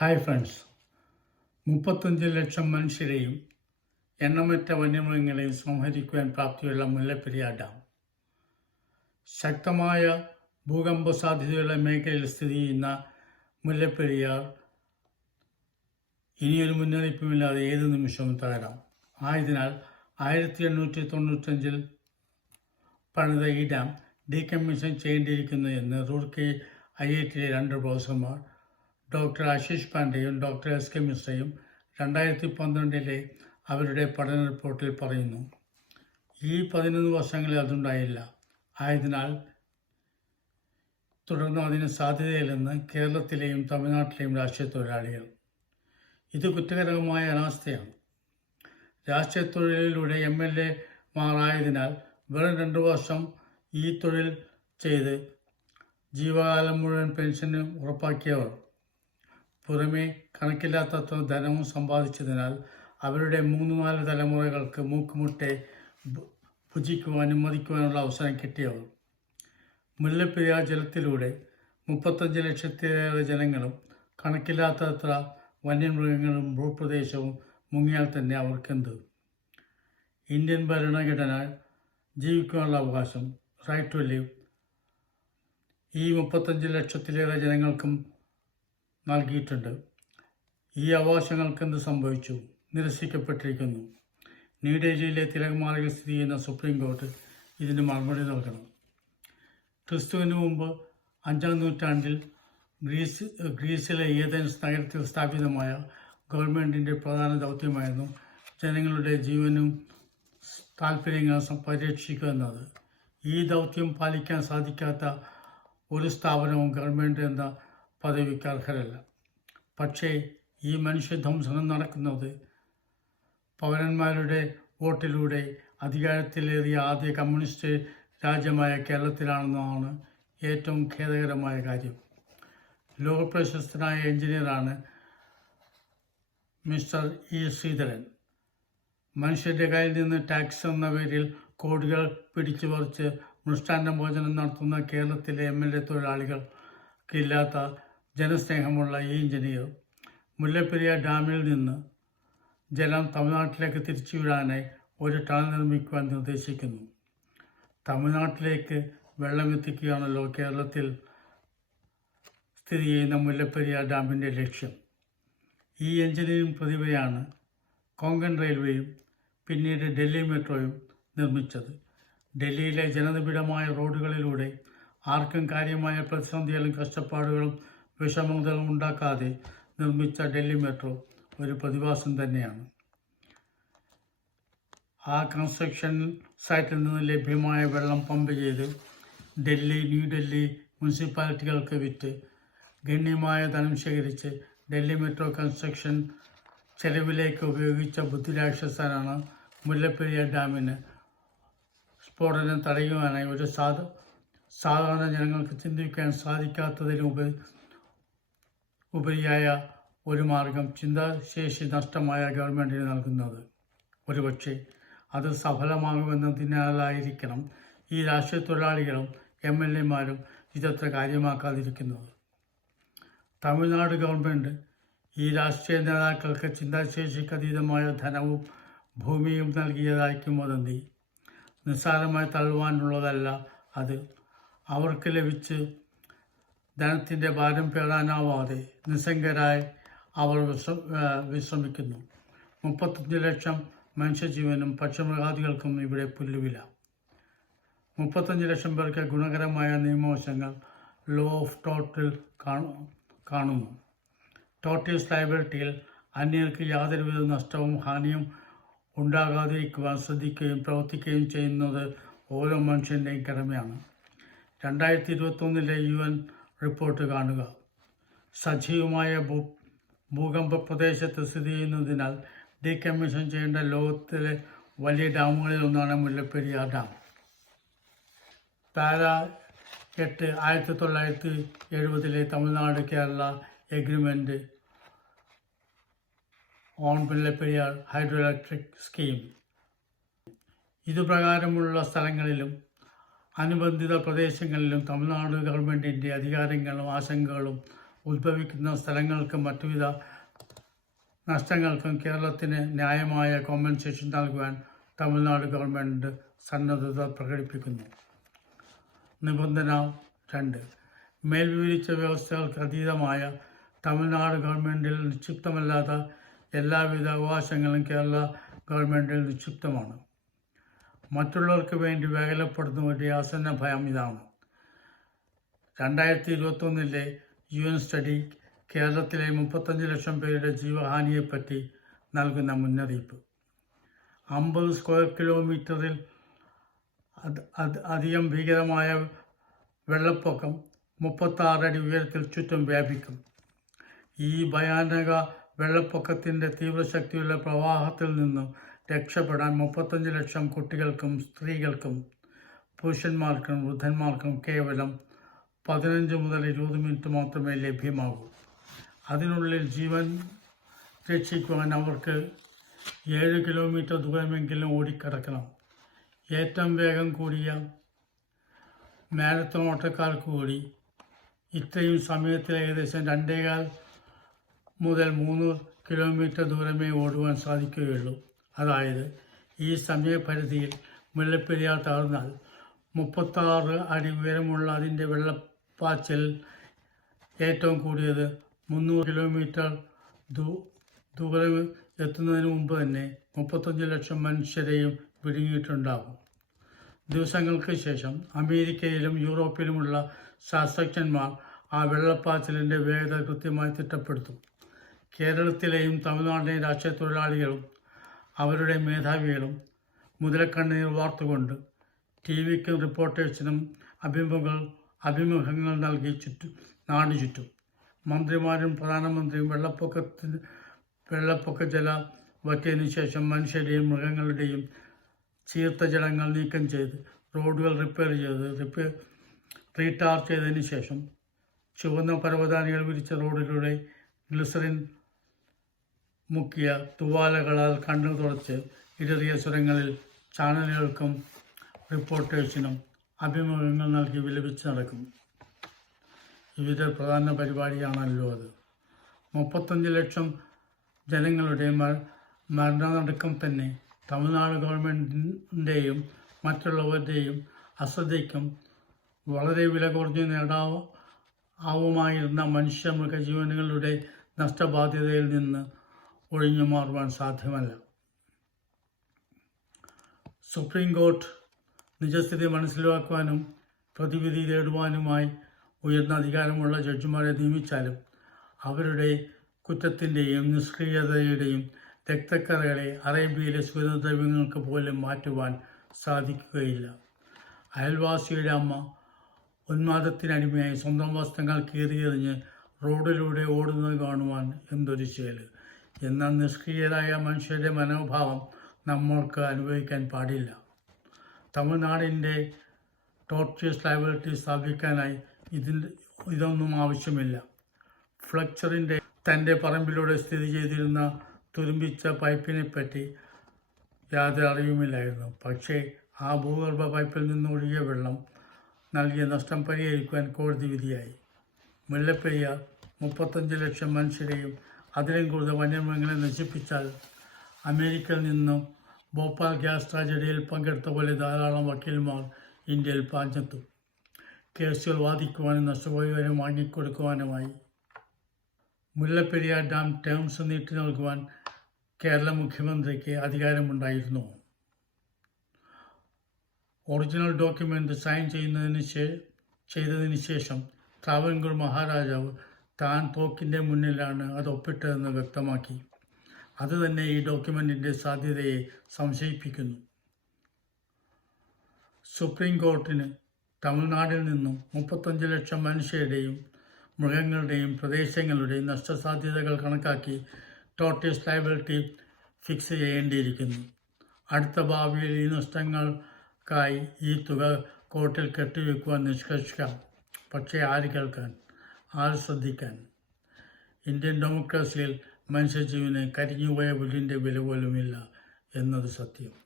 Hi friends, 35 ലക്ഷം മനുഷ്യരെയും എണ്ണമറ്റ വന്യമൃഗങ്ങളെയും സംഹരിക്കുവാൻ പ്രാപ്തിയുള്ള Mullaperiyar dam ശക്തമായ ഭൂകമ്പ സാധ്യതയുള്ള മേഖലയിൽ സ്ഥിതി ചെയ്യുന്ന മുല്ലപ്പെരിയാർ ഇനിയൊരു മുന്നറിയിപ്പുമില്ലാതെ ഏത് നിമിഷവും തകരാം. ആയതിനാൽ 1895 പണിത ഈ ഡാം ഡീകമ്മീഷൻ ചെയ്യേണ്ടിയിരിക്കുന്നു എന്ന് റൂർക്കി IITയിലെ 2 പ്രൊഫസർമാർ ഡോക്ടർ ആശിഷ് പാണ്ഡെയും ഡോക്ടർ മിശ്രയും 2012 അവരുടെ പഠന റിപ്പോർട്ടിൽ പറയുന്നു. ഈ 11 വർഷങ്ങളിൽ അതുണ്ടായില്ല. ആയതിനാൽ തുടർന്ന് അതിന് സാധ്യതയില്ലെന്ന് കേരളത്തിലെയും തമിഴ്നാട്ടിലെയും രാഷ്ട്രീയ തൊഴിലാളികൾ. ഇത് കുറ്റകരമായ അനാസ്ഥയാണ്. രാഷ്ട്രീയ തൊഴിലിലൂടെ MLA-മാരായതിനാൽ വെറും 2 വർഷം ഈ തൊഴിൽ ചെയ്ത് ജീവകാലം മുഴുവൻ പെൻഷന് ഉറപ്പാക്കിയവർ പുറമെ കണക്കില്ലാത്തത്ര ധനവും സമ്പാദിച്ചതിനാൽ അവരുടെ 3-4 തലമുറകൾക്ക് മൂക്കുമുട്ടെ ഭുജിക്കുവാനും മതിക്കുവാനുള്ള അവസരം കിട്ടിയവർ. മുല്ലപ്പെരിയാർ ജലത്തിലൂടെ 35 ലക്ഷത്തിലേറെ ജനങ്ങളും കണക്കില്ലാത്തത്ര വന്യമൃഗങ്ങളും ഭൂപ്രദേശവും മുങ്ങിയാൽ തന്നെ അവർക്കെന്ത്? ഇന്ത്യൻ ഭരണഘടന ജീവിക്കുവാനുള്ള അവകാശം, റൈറ്റ് ടു ലിവ്, ഈ 35 ലക്ഷത്തിലേറെ ജനങ്ങൾക്കും നൽകിയിട്ടുണ്ട്. ഈ അവകാശങ്ങൾക്കെന്ത് സംഭവിച്ചു? നിരസിക്കപ്പെട്ടിരിക്കുന്നു. ന്യൂഡൽഹിയിലെ തിലകമാർഗിൽ സ്ഥിതി ചെയ്യുന്ന സുപ്രീം കോടതി ഇതിന് മറുപടി നൽകണം. ക്രിസ്തുവിന് മുമ്പ് 5-ാം നൂറ്റാണ്ടിൽ ഗ്രീസിലെ ഏതൻസ് നഗരത്തിൽ സ്ഥാപിതമായ ഗവൺമെൻറ്റിൻ്റെ പ്രധാന ദൗത്യമായിരുന്നു ജനങ്ങളുടെ ജീവനും താൽപ്പര്യങ്ങളും പരിരക്ഷിക്കുക എന്നത്. ഈ ദൗത്യം പാലിക്കാൻ സാധിക്കാത്ത ഒരു സ്ഥാപനവും ഗവൺമെൻറ് എന്ന പദവിക്ക് അർഹരല്ല. പക്ഷേ ഈ മനുഷ്യധ്വംസനം നടക്കുന്നത് പൗരന്മാരുടെ വോട്ടിലൂടെ അധികാരത്തിലേറിയ ആദ്യ കമ്മ്യൂണിസ്റ്റ് രാജ്യമായ കേരളത്തിലാണെന്നതാണ് ഏറ്റവും ഖേദകരമായ കാര്യം. ലോകപ്രശസ്തനായ എഞ്ചിനീയറാണ് മിസ്റ്റർ ശ്രീധരൻ. മനുഷ്യരുടെ കയ്യിൽ നിന്ന് ടാക്സ് എന്ന പേരിൽ കോടികൾ പിടിച്ചു പറിച്ച് മൃഷ്ടാന്ന ഭോജനം നടത്തുന്ന കേരളത്തിലെ MLA തൊഴിലാളികൾക്കില്ലാത്ത ജനസ്നേഹമുള്ള ഈ എഞ്ചിനീയർ മുല്ലപ്പെരിയാർ ഡാമിൽ നിന്ന് ജലം തമിഴ്നാട്ടിലേക്ക് തിരിച്ചുവിടാനായി ഒരു ടണൽ നിർമ്മിക്കുവാൻ നിർദ്ദേശിക്കുന്നു. തമിഴ്നാട്ടിലേക്ക് വെള്ളമെത്തിക്കുകയാണല്ലോ കേരളത്തിൽ സ്ഥിതി ചെയ്യുന്ന മുല്ലപ്പെരിയാർ ഡാമിൻ്റെ ലക്ഷ്യം. ഈ എഞ്ചിനീയറിംഗ് പ്രതിഭയാണ് കോങ്കൺ റെയിൽവേയും പിന്നീട് ഡൽഹി മെട്രോയും നിർമ്മിച്ചത്. ഡൽഹിയിലെ ജനനിബിഡമായ റോഡുകളിലൂടെ ആർക്കും കാര്യമായ പ്രതിസന്ധികളും കഷ്ടപ്പാടുകളും വിഷമതകളും ഉണ്ടാക്കാതെ നിർമ്മിച്ച ഡൽഹി മെട്രോ ഒരു പ്രതിഭാസം തന്നെയാണ്. ആ കൺസ്ട്രക്ഷൻ സൈറ്റിൽ നിന്ന് ലഭ്യമായ വെള്ളം പമ്പ് ചെയ്ത് ന്യൂഡൽഹി മുനിസിപ്പാലിറ്റികൾക്ക് വിറ്റ് ഗണ്യമായ ധനം ശേഖരിച്ച് ഡൽഹി മെട്രോ കൺസ്ട്രക്ഷൻ ചെലവിലേക്ക് ഉപയോഗിച്ച ബുദ്ധിരാക്ഷസനാണ് മുല്ലപ്പെരിയാർ ഡാമിന് സ്ഫോടനം തടയുവാനായി ഒരു സാധാരണ ജനങ്ങൾക്ക് ചിന്തിക്കാൻ സാധിക്കാത്തതിനുപരിയായ ഒരു മാർഗം ചിന്താശേഷി നഷ്ടമായ ഗവൺമെൻറ്റിന് നൽകുന്നത്. ഒരുപക്ഷെ അത് സഫലമാകുമെന്നതിനാലായിരിക്കണം ഈ രാഷ്ട്രീയ തൊഴിലാളികളും MLA-മാരും ഇതത്ര കാര്യമാക്കാതിരിക്കുന്നത്. തമിഴ്നാട് ഗവൺമെൻറ് ഈ രാഷ്ട്രീയ നേതാക്കൾക്ക് ചിന്താശേഷിക്ക് അതീതമായ ധനവും ഭൂമിയും നൽകിയതായിരിക്കും വദന്തി. നിസ്സാരമായി തള്ളുവാനുള്ളതല്ല അത്. അവർക്ക് ലഭിച്ച് ധനത്തിൻ്റെ ഭാരം പേറാനാവാതെ നിസ്സംഗരായി അവർ വിശ്രമിക്കുന്നു. 35 ലക്ഷം മനുഷ്യജീവനും പക്ഷിമൃഗാദികൾക്കും ഇവിടെ പുല്ലുവില. 35 ലക്ഷം പേർക്ക് ഗുണകരമായ നിയമവശങ്ങൾ ലോ ഓഫ് ടോർട്ടിൽ കാണുന്നു. ടോർട്ടിയസ് ലയബിലിറ്റിയിൽ അന്യർക്ക് യാതൊരുവിധ നഷ്ടവും ഹാനിയും ഉണ്ടാകാതിരിക്കുവാൻ ശ്രദ്ധിക്കുകയും പ്രവർത്തിക്കുകയും ചെയ്യുന്നത് ഓരോ മനുഷ്യൻ്റെയും കടമയാണ്. 2021 UN റിപ്പോർട്ട് കാണുക. സജീവമായ ഭൂകമ്പ പ്രദേശത്ത് സ്ഥിതി ചെയ്യുന്നതിനാൽ ഡീകമ്മീഷൻ ചെയ്യേണ്ട ലോകത്തിലെ വലിയ ഡാമുകളിലൊന്നാണ് Mullaperiyar dam. Para 8 1970 Tamil Nadu Kerala agreement on Mullaperiyar hydro electric scheme. ഇതുപ്രകാരമുള്ള സ്ഥലങ്ങളിലും അനുബന്ധിത പ്രദേശങ്ങളിലും തമിഴ്നാട് ഗവൺമെൻറ്റിൻ്റെ അധികാരങ്ങളും ആശങ്കകളും ഉദ്ഭവിക്കുന്ന സ്ഥലങ്ങൾക്കും മറ്റുവിധ നഷ്ടങ്ങൾക്കും കേരളത്തിന് ന്യായമായ കോമ്പൻസേഷൻ നൽകുവാൻ തമിഴ്നാട് ഗവൺമെൻറ് സന്നദ്ധത പ്രകടിപ്പിക്കുന്നു. നിബന്ധന 2. മേൽവിവരിച്ച വ്യവസ്ഥകൾക്ക് അതീതമായ തമിഴ്നാട് ഗവൺമെൻറ്റിൽ നിക്ഷിപ്തമല്ലാത്ത എല്ലാവിധ അവകാശങ്ങളും കേരള ഗവൺമെൻറ്റിൽ നിക്ഷിപ്തമാണ്. മറ്റുള്ളവർക്ക് വേണ്ടി വേഗലപ്പെടുത്തുന്നവരുടെ ആസന്ന ഭയം ഇതാണ്. 2021 UN സ്റ്റഡി കേരളത്തിലെ 35 ലക്ഷം പേരുടെ ജീവഹാനിയെപ്പറ്റി നൽകുന്ന മുന്നറിയിപ്പ്. 50 സ്ക്വയർ കിലോമീറ്ററിൽ അധികം ഭീകരമായ വെള്ളപ്പൊക്കം 36 അടി ഉയരത്തിൽ ചുറ്റും വ്യാപിക്കും. ഈ ഭയാനക വെള്ളപ്പൊക്കത്തിൻ്റെ തീവ്രശക്തിയുള്ള പ്രവാഹത്തിൽ നിന്ന് രക്ഷപ്പെടാൻ 35 ലക്ഷം കുട്ടികൾക്കും സ്ത്രീകൾക്കും പുരുഷന്മാർക്കും വൃദ്ധന്മാർക്കും കേവലം 15 മുതൽ 20 മിനിറ്റ് മാത്രമേ ലഭ്യമാകൂ. അതിനുള്ളിൽ ജീവൻ രക്ഷിക്കുവാൻ അവർക്ക് 7 കിലോമീറ്റർ ദൂരമെങ്കിലും ഓടിക്കടക്കണം. ഏറ്റവും വേഗം കൂടിയ മാരത്തോൺ ഓട്ടക്കാർക്ക് കൂടി ഇത്രയും സമയത്തിൽ ഏകദേശം 2.25 മുതൽ 3 കിലോമീറ്റർ ദൂരമേ ഓടുവാൻ സാധിക്കുകയുള്ളൂ. അതായത് ഈ സമയപരിധിയിൽ മുല്ലപ്പെരിയാർ തകർന്നാൽ 36 അടി ഉയരമുള്ള അതിൻ്റെ വെള്ളപ്പാച്ചിൽ ഏറ്റവും കൂടിയത് 300 കിലോമീറ്റർ ദൂരം എത്തുന്നതിന് മുമ്പ് തന്നെ 35 ലക്ഷം മനുഷ്യരെയും വിഴുങ്ങിയിട്ടുണ്ടാകും. ദിവസങ്ങൾക്ക് ശേഷം അമേരിക്കയിലും യൂറോപ്പിലുമുള്ള ശാസ്ത്രജ്ഞന്മാർ ആ വെള്ളപ്പാച്ചിലിൻ്റെ വേഗത കൃത്യമായി തിട്ടപ്പെടുത്തും. കേരളത്തിലെയും തമിഴ്നാട്ടിലെയും രാഷ്ട്രീയ തൊഴിലാളികളും അവരുടെ മേധാവികളും മുതലക്കണ്ണീർ വാർത്തുകൊണ്ട് ടിവിക്കും റിപ്പോർട്ടേഴ്സിനും അഭിമുഖങ്ങൾ നൽകി നാട് ചുറ്റും. മന്ത്രിമാരും പ്രധാനമന്ത്രിയും വെള്ളപ്പൊക്ക ജലം വറ്റിയതിനു ശേഷം മനുഷ്യരുടെയും മൃഗങ്ങളുടെയും ചീർത്ത ജലങ്ങൾ നീക്കം ചെയ്ത് റോഡുകൾ റീടാർ ചെയ്തതിനു ശേഷം ചുവന്ന പരവതാനികൾ വിരിച്ച റോഡിലൂടെ ഗ്ലിസറിൻ മുക്കിയ തുവാലകളാൽ കണ്ണു തുടച്ച് ഇടറിയ സ്വരങ്ങളിൽ ചാനലുകൾക്കും റിപ്പോർട്ടേഴ്സിനും അഭിമുഖങ്ങൾ നൽകി വിലപിച്ച് നടക്കും. ഇവരുടെ പ്രധാന പരിപാടിയാണല്ലോ അത്. 35 ലക്ഷം ജനങ്ങളുടെ മരണനടുക്കം തന്നെ തമിഴ്നാട് ഗവൺമെൻറ്റിൻ്റെയും മറ്റുള്ളവരുടെയും അശ്രദ്ധയ്ക്കും വളരെ വില കുറഞ്ഞ് നേടാവുമായിരുന്ന മനുഷ്യ മൃഗജീവനുകളുടെ നഷ്ടബാധ്യതയിൽ നിന്ന് ഒഴിഞ്ഞു മാറുവാൻ സാധ്യമല്ല. സുപ്രീം കോർട്ട് നിജസ്ഥിതി മനസ്സിലാക്കുവാനും പ്രതിവിധി തേടുവാനുമായി ഉയർന്ന അധികാരമുള്ള ജഡ്ജിമാരെ നിയമിച്ചാലും അവരുടെ കുറ്റത്തിൻ്റെയും നിഷ്ക്രിയതയുടെയും രക്തക്കറകളെ അറേബ്യയിലെ സുഗന്ധദ്രവ്യങ്ങൾക്ക് പോലും മാറ്റുവാൻ സാധിക്കുകയില്ല. അയൽവാസിയുടെ അമ്മ ഉന്മാദത്തിനടിമയായി സ്വന്തം വസ്ത്രങ്ങൾ കീറിയെറിഞ്ഞ് റോഡിലൂടെ ഓടുന്നത് കാണുവാൻ എന്തൊരു ചേല് എന്ന നിഷ്ക്രിയരായ മനുഷ്യരുടെ മനോഭാവം നമ്മൾക്ക് അനുഭവിക്കാൻ പാടില്ല. തമിഴ്നാടിൻ്റെ ടോർട്ടിയസ് ലയബിലിറ്റി സ്ഥാപിക്കാനായി ഇതൊന്നും ആവശ്യമില്ല. ഫ്ലെക്ചറിൻ്റെ തൻ്റെ പറമ്പിലൂടെ സ്ഥിതി ചെയ്തിരുന്ന തുരുമ്പിച്ച പൈപ്പിനെപ്പറ്റി യാതൊരു അറിവുമില്ലായിരുന്നു. പക്ഷേ ആ ഭൂഗർഭ പൈപ്പിൽ നിന്നൊഴുകിയ വെള്ളം നൽകിയ നഷ്ടം പരിഹരിക്കുവാൻ കോടതി വിധിയായി. മുല്ലപ്പെരിയാർ 35 ലക്ഷം മനുഷ്യരെയും അതിലും കൂടുതൽ വന്യമൃഗങ്ങളെ നശിപ്പിച്ചാൽ അമേരിക്കയിൽ നിന്നും ഭോപ്പാൽ ഗ്യാസ് ട്രാജഡിയിൽ പങ്കെടുത്ത പോലെ ധാരാളം വക്കീൽമാർ ഇന്ത്യയിൽ പാഞ്ഞെത്തും. കേസുകൾ വാദിക്കുവാനും നഷ്ടപരിഹാരം വാങ്ങിക്കൊടുക്കുവാനുമായി. മുല്ലപ്പെരിയാർ ഡാം ടേംസ് നീട്ടി നൽകുവാൻ കേരള മുഖ്യമന്ത്രിക്ക് അധികാരമുണ്ടായിരുന്നു. ഒറിജിനൽ ഡോക്യുമെൻ്റ് സൈൻ ചെയ്തതിന് ശേഷം ട്രാവൻകൂർ മഹാരാജാവ് താൻ തോക്കിൻ്റെ മുന്നിലാണ് അത് ഒപ്പിട്ടതെന്ന് വ്യക്തമാക്കി. അതുതന്നെ ഈ ഡോക്യുമെൻറ്റിൻ്റെ സാധ്യതയെ സംശയിപ്പിക്കുന്നു. സുപ്രീം കോർട്ടിന് തമിഴ്നാട്ടിൽ നിന്നും 35 ലക്ഷം മനുഷ്യരുടെയും മൃഗങ്ങളുടെയും പ്രദേശങ്ങളുടെയും നഷ്ടസാധ്യതകൾ കണക്കാക്കി ടോർട്ടിയസ് ലയബിലിറ്റി ഫിക്സ് ചെയ്യേണ്ടിയിരിക്കുന്നു. അടുത്ത ഭാവിയിൽ ഈ നഷ്ടങ്ങൾക്കായി ഈ തുക കോർട്ടിൽ കെട്ടിവെക്കുവാൻ നിഷ്കർഷിക്കാം. പക്ഷേ ആര് കേൾക്കാൻ, ആര് ശ്രദ്ധിക്കാൻ? ഇന്ത്യൻ ഡെമോക്രസിയിൽ മനുഷ്യജീവന് കരിഞ്ഞുപോയ പുല്ലിൻ്റെ വില പോലുമില്ല എന്നത് സത്യം.